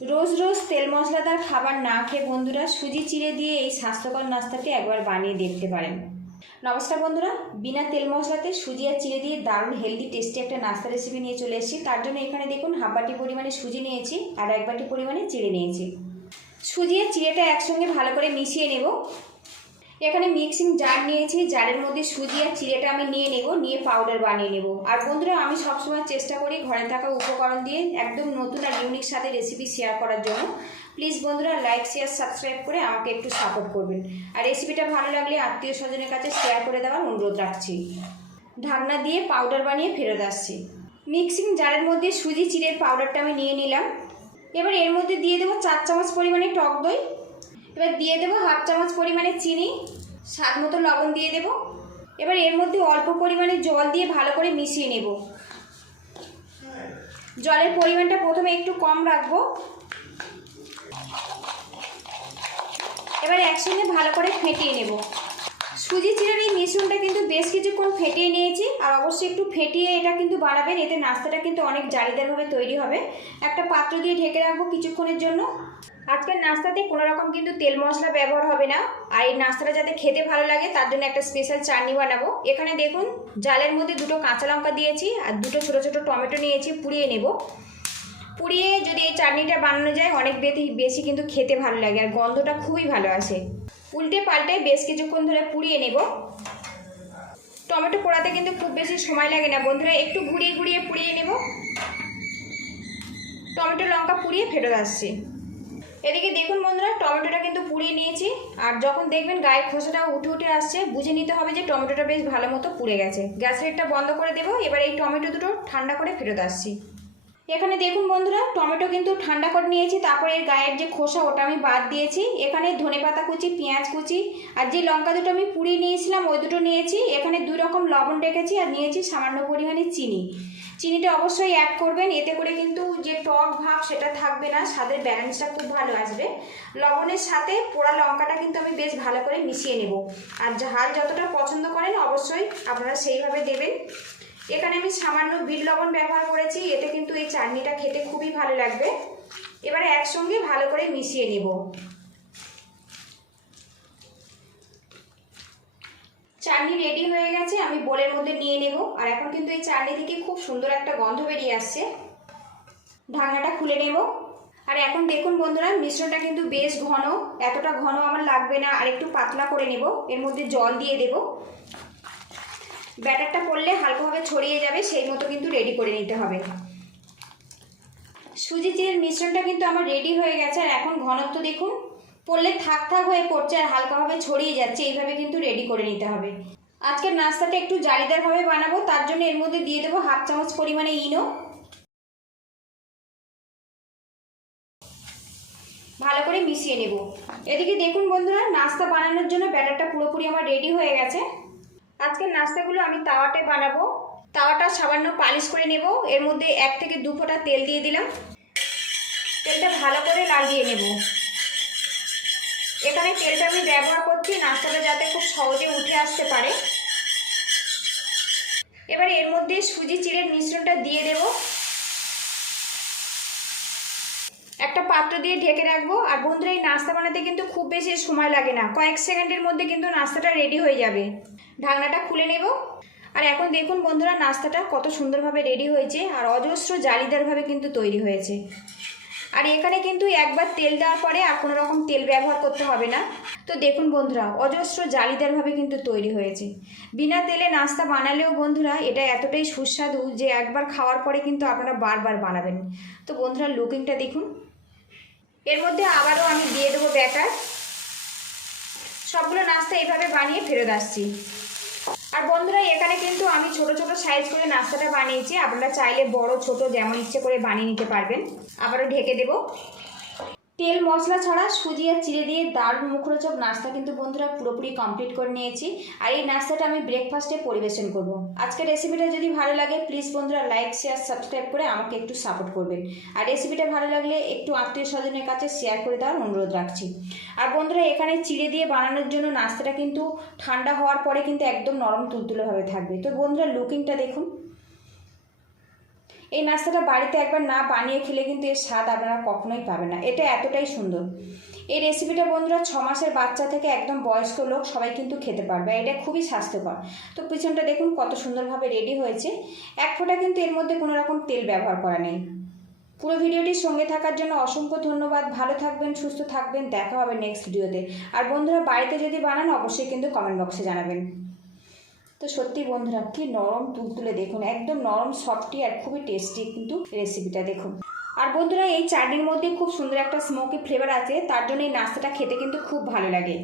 রোজ রোজ তেল মশলাদার খাবার না খেয়ে বন্ধুরা সুজি চিড়ে দিয়ে এই স্বাস্থ্যকর নাস্তাটি একবার বানিয়ে দেখতে পারেন। নমস্কার বন্ধুরা, বিনা তেল মশলাতে সুজি আর চিড়ে দিয়ে দারুণ হেলদি টেস্টি একটা নাস্তা রেসিপি নিয়ে চলে এসেছি। তার জন্য এখানে দেখুন হাফ বাটি পরিমাণে সুজি নিয়েছি আর 1 বাটি পরিমাণে চিড়ে নিয়েছি। সুজি আর চিড়েটা একসঙ্গে ভালো করে মিশিয়ে নেব। এখানে মিক্সিং জার নিয়েছি, জারের মধ্যে সুজি আর চিড়েটা আমি নিয়ে নেব, নিয়ে পাউডার বানিয়ে নেব। আর বন্ধুরা, আমি সবসময় চেষ্টা করি ঘরে থাকা উপকরণ দিয়ে একদম নতুন আর ইউনিক সাথে রেসিপি শেয়ার করার জন্য। প্লিজ বন্ধুরা লাইক শেয়ার সাবস্ক্রাইব করে আমাকে একটু সাপোর্ট করবেন। আর রেসিপিটা ভালো লাগলে আত্মীয় স্বজনের কাছে শেয়ার করে দেওয়ার অনুরোধ রাখছি। ঢাকনা দিয়ে পাউডার বানিয়ে ফেরত আসছি। মিক্সিং জারের মধ্যে সুজি চিড়ের পাউডারটা আমি নিয়ে নিলাম। এবার এর মধ্যে দিয়ে দেবো 4 চামচ পরিমাণে টক দই। এবার দিয়ে দেবো হাফ চামচ পরিমাণে চিনি, স্বাদ মতো লবণ দিয়ে দেব। এবার এর মধ্যে অল্প পরিমাণে জল দিয়ে ভালো করে মিশিয়ে নেব। জলের পরিমাণটা প্রথমে একটু কম রাখবো। এবার একসঙ্গে ভালো করে ফেটিয়ে নেব। সুজি চিড়ের এই মিশ্রণটা কিন্তু বেশ কিছুক্ষণ ফেটিয়ে নিয়েছি, আর অবশ্যই একটু ফেটিয়ে এটা কিন্তু বানাবেন, এতে নাস্তাটা কিন্তু অনেক জালিদারভাবে তৈরি হবে। একটা পাত্র দিয়ে ঢেকে রাখবো কিছুক্ষণের জন্য। আজকের নাস্তাতে কোনো রকম কিন্তু তেল মশলা ব্যবহার হবে না, আর এই নাস্তাটা যাতে খেতে ভালো লাগে তার জন্য একটা স্পেশাল চাটনি বানাবো। এখানে দেখুন জালের মধ্যে 2টো কাঁচা লঙ্কা দিয়েছি আর 2টো ছোটো ছোটো টমেটো নিয়েছি, পুড়িয়ে নেব। পুড়িয়ে যদি এই চাটনিটা বানানো যায় অনেক বেশি কিন্তু খেতে ভালো লাগে, আর গন্ধটা খুবই ভালো আসে। উল্টে পাল্টে বেশ কিছুক্ষণ ধরে পুড়িয়ে নেব। টমেটো পোড়াতে কিন্তু খুব বেশি সময় লাগে না বন্ধুরা, একটু ঘুরিয়ে ঘুরিয়ে পুড়িয়ে নেব। টমেটো লঙ্কা পুড়িয়ে ফেরত আসছি। এদিকে দেখুন বন্ধুরা, টমেটোটা কিন্তু পুড়িয়ে নিয়েছি, আর যখন দেখবেন গায়ের খোসাটা উঠে উঠে আসছে বুঝে নিতে হবে যে টমেটোটা বেশ ভালো মতো পুড়ে গেছে। গ্যাস লাইটটা বন্ধ করে দেবো। এবার এই টমেটো দুটো ঠান্ডা করে ফেরত আসছি। এখানে দেখুন বন্ধুরা, টমেটো কিন্তু ঠান্ডা করে নিয়েছি, তারপরে এর গায়ের যে খোসা ওটা আমি বাদ দিয়েছি। এখানে ধনেপাতা কুচি, পেঁয়াজ কুচি আর যে লঙ্কা দুটো আমি পুড়িয়ে নিয়েছিলাম ওই দুটো নিয়েছি। এখানে 2 রকম লবণ রেখেছি আর নিয়েছি সামান্য পরিমাণে চিনি। চিনিটা অবশ্যই অ্যাড করবেন, এতে করে কিন্তু যে টক ভাব সেটা থাকবে না, স্বাদের ব্যালেন্সটা খুব ভালো আসবে। লবণের সাথে পোড়া লঙ্কাটা কিন্তু আমি বেশ ভালো করে মিশিয়ে নেব। আর ঝাল যতটা পছন্দ করেন অবশ্যই আপনারা সেইভাবে দেবেন। এখানে আমি সামান্য বিট লবণ ব্যবহার করেছি, এতে কিন্তু এই চাটনিটা খেতে খুবই ভালো লাগবে। এবারে একসঙ্গে ভালো করে মিশিয়ে নেব। চাটনি রেডি হয়ে গেছে, আমি বোলের মধ্যে নিয়ে নেব। আর এখন কিন্তু এই চাটনি থেকে খুব সুন্দর একটা গন্ধ বেরিয়ে আসছে। ঢাকনাটা খুলে নেব। আর এখন দেখুন বন্ধুরা, মিশ্রণটা কিন্তু বেশ ঘন, এতটা ঘন আমার লাগবে না, আর একটু পাতলা করে নেব। এর মধ্যে জল দিয়ে দেব। ব্যাটারটা পড়লে হালকাভাবে ছড়িয়ে যাবে, সেই মতো কিন্তু রেডি করে নিতে হবে। সুজি চিড়ের মিশ্রণটা কিন্তু আমার রেডি হয়ে গেছে, আর এখন ঘনত্ব দেখুন, পড়লে থাক থাক হয়ে পড়ছে আর হালকাভাবে ছড়িয়ে যাচ্ছে, এইভাবে কিন্তু রেডি করে নিতে হবে। আজকের নাস্তাটা একটু জালিদারভাবে বানাবো, তার জন্য এর মধ্যে দিয়ে দেবো হাফ চামচ পরিমাণে ইনো। ভালো করে মিশিয়ে নেব। এদিকে দেখুন বন্ধুরা, নাস্তা বানানোর জন্য ব্যাটারটা পুরোপুরি আমার রেডি হয়ে গেছে। আজকের নাস্তাগুলো আমি তাওয়াতে বানাবো। তাওয়াটা সামান্য পালিশ করে নেব। এর মধ্যে 1 থেকে 2 ফোঁটা তেল দিয়ে দিলাম। তেলটা ভালো করে লাগিয়ে নেব। এখানে তেলটা আমি ব্যবহার করছি নাস্তাটা যাতে খুব সহজে উঠে আসতে পারে। এবারে এর মধ্যে সুজি চিড়ের মিশ্রণটা দিয়ে দেব। একটা পাত্র দিয়ে ঢেকে রাখবো। আর বন্ধুরা, এই নাস্তা বানাতে কিন্তু খুব বেশি সময় লাগে না, কয়েক সেকেন্ডের মধ্যে কিন্তু নাস্তাটা রেডি হয়ে যাবে। ঢাকনাটা খুলে নেব। আর এখন দেখুন বন্ধুরা, নাস্তাটা কত সুন্দরভাবে রেডি হয়েছে, আর অজস্র জালিদারভাবে কিন্তু তৈরি হয়েছে। আর এখানে কিন্তু একবার তেল দেওয়ার পরে আর কোনো রকম তেল ব্যবহার করতে হবে না। তো দেখুন বন্ধুরা, অজস্র জালিদারভাবে কিন্তু তৈরি হয়েছে। বিনা তেলে নাস্তা বানালেও বন্ধুরা এটা এতটাই সুস্বাদু যে একবার খাওয়ার পরে কিন্তু আপনারা বারবার বানাবেন। তো বন্ধুরা, লুকিংটা দেখুন। এর মধ্যে আবারও আমি দিয়ে দেবো ব্যাটার। সবগুলো নাস্তা এইভাবে বানিয়ে ফেরত আসছি। আর বন্ধুরা, এখানে কিন্তু আমি ছোট ছোট সাইজ করে নাস্তাটা বানিয়েছি, আপনারা চাইলে বড় ছোট যেমন ইচ্ছে করে বানিয়ে নিতে পারবেন। আবারও ঢেকে দেব। তেল মশলা ছাড়া সুজি আর চিড়ে দিয়ে দারুণ মুখরোচক নাস্তা কিন্তু বন্ধুরা পুরোপুরি কমপ্লিট করে নিয়েছি। আর এই নাস্তাটা আমি ব্রেকফাস্টে পরিবেশন করব। আজকের রেসিপিটা যদি ভালো লাগে প্লিজ বন্ধুরা লাইক শেয়ার সাবস্ক্রাইব করে আমাকে একটু সাপোর্ট করবেন। আর রেসিপিটা ভালো লাগলে একটু আত্মীয় স্বজনের কাছে শেয়ার করে দেওয়ার অনুরোধ রাখছি। আর বন্ধুরা, এখানে চিড়ে দিয়ে বানানোর জন্য নাস্তাটা কিন্তু ঠান্ডা হওয়ার পরে কিন্তু একদম নরম তুলতুলেভাবে থাকবে। তো বন্ধুরা, লুকিংটা দেখুন। এই নাস্তাটা বাড়িতে একবার না বানিয়ে খেলে কিন্তু এর স্বাদ আপনারা কখনোই পাবেন না। এটা এতটাই সুন্দর। এই রেসিপিটা বন্ধুরা 6 মাসের বাচ্চা থেকে একদম বয়স্ক লোক সবাই কিন্তু খেতে পারবে। এটা খুবই স্বাস্থ্যকর। তো পিছনটা দেখুন কত সুন্দরভাবে রেডি হয়েছে। এক ফোঁটা কিন্তু এর মধ্যে কোনো রকম তেল ব্যবহার করা নেই। পুরো ভিডিওটির সঙ্গে থাকার জন্য অসংখ্য ধন্যবাদ। ভালো থাকবেন, সুস্থ থাকবেন, দেখা হবে নেক্সট ভিডিওতে। আর বন্ধুরা বাড়িতে যদি বানান অবশ্যই কিন্তু কমেন্ট বক্সে জানাবেন। তো সত্যি বন্ধুরা কি নরম তুলতুলে, দেখুন একদম নরম সফটি আর খুবই টেস্টি কিন্তু রেসিপিটা দেখুন। আর বন্ধুরা এই চাটনির মধ্যে খুব সুন্দর একটা স্মোকি ফ্লেভার আছে, তার জন্য এই নাস্তাটা খেতে কিন্তু খুব ভালো লাগে।